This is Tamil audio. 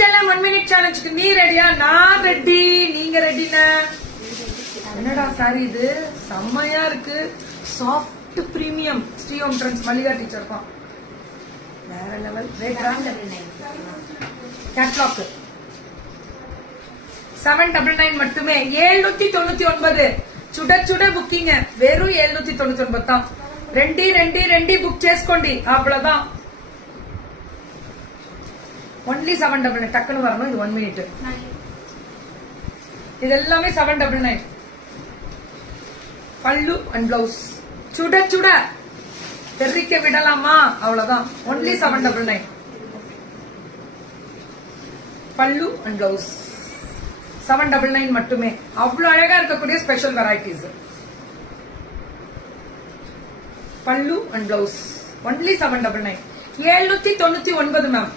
செல்லம் 1 minute சேலஞ்சுக்கு நீ ரெடியா? நான் ரெடி. நீங்க ரெடினா? என்னடா சாரி இது செம்மையா இருக்கு. Soft premium Sri Om Trends Mallika teacher தான். வேற லெவல். கேட்லாக் 799 மட்டுமே. 799 சுட சுட புக்கிங். வெறும் 799 தான். ரெண்டி புக் చేసుకోండి. அவ்வளவுதான். ஒன்லி 799. டக்குன்னு வரணும். இது 1 minute. இது எல்லாமே 799. பல்லு அண்ட் பிளவுஸ் சுட சுட தெரிக்க விடலாமா? அவ்வளவுதான். ஒன்லி 799. பல்லு அண்ட் பிளவுஸ் 799 மட்டுமே. அவ்வளவு அழகா இருக்கக்கூடிய ஸ்பெஷல் வெரைட்டிஸ். பல்லு அண்ட் பிளவுஸ் ஒன்லி 799. 799 மேம்.